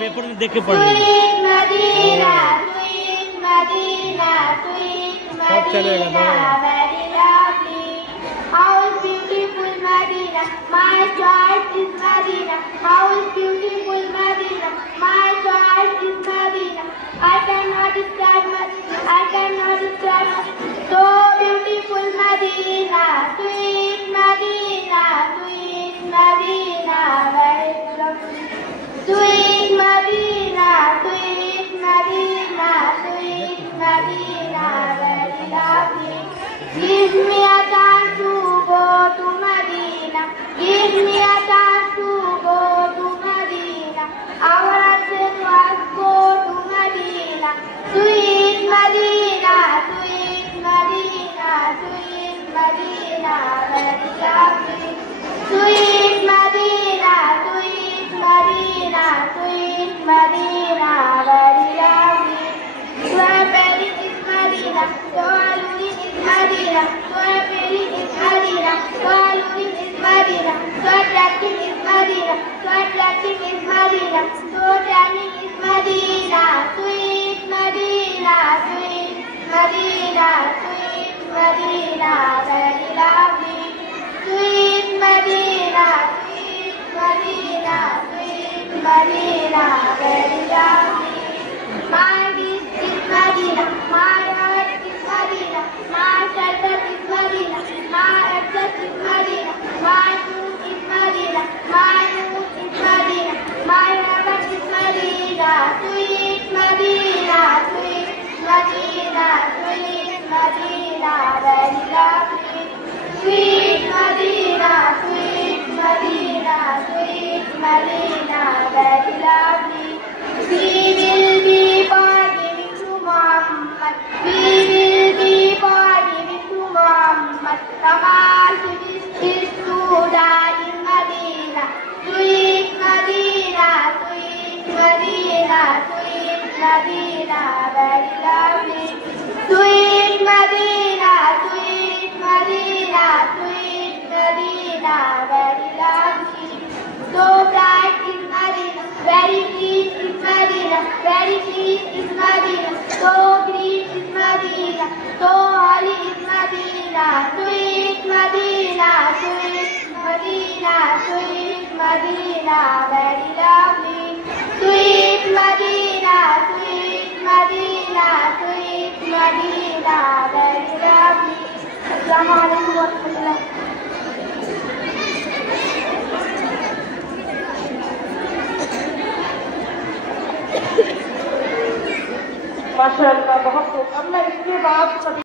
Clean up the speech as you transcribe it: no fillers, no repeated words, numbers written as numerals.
Paper में देख के पढ़ लीजिए। सब चलेगा। My choice is Medina. How is beautiful Medina. My choice is Medina. I cannot describe much. I cannot describe much. So beautiful Medina. Sweet Medina. Sweet Medina. Very lovely. Sweet Medina. Sweet Medina. Sweet Medina. Very lovely. Give me a chance to go to Medina. Give me a chance to go to Medina. Our ancestors go to Medina. Sweet Medina, sweet Medina, sweet Medina, very lovely. Sweet Medina, sweet Medina, sweet Medina, very lovely. Strawberry is Medina, Strawberry is Medina, Strawberry is Medina, Strawberry is Medina, Strawberry is Medina, Strawberry is Medina, Strawberry is Medina, sweet Medina, sweet Medina, sweet Medina, very lovely. Sweet Medina, sweet Medina, sweet Medina, very lovely. My wish is Medina, my heart is Medina, my shelter is Medina, my access is Medina, my food is Medina, my mood is Medina, my heaven is Medina, sweet Medina, sweet Medina, sweet Medina, very lovely. Sweet Medina, sweet Medina, sweet Medina, very lovely. We will be forgiving to Muhammad. We will be forgiving to Muhammad. Kamal is to die in Medina. Sweet Medina, sweet Medina, sweet Medina, very lovely. Sweet Medina, sweet Medina, sweet Medina, very lovely. So bright is Medina, very clean is Medina, very clean is Medina, so green is Medina, so holy is Medina, sweet Medina, sweet Medina, sweet Medina, very lovely. Sweet Medina, sweet Medina, sweet Medina, very lovely. Assalamualaikum warahmatullahi wabarakatuh. माशाअल्लाह बहुत खूब। अब मैं इसके बाद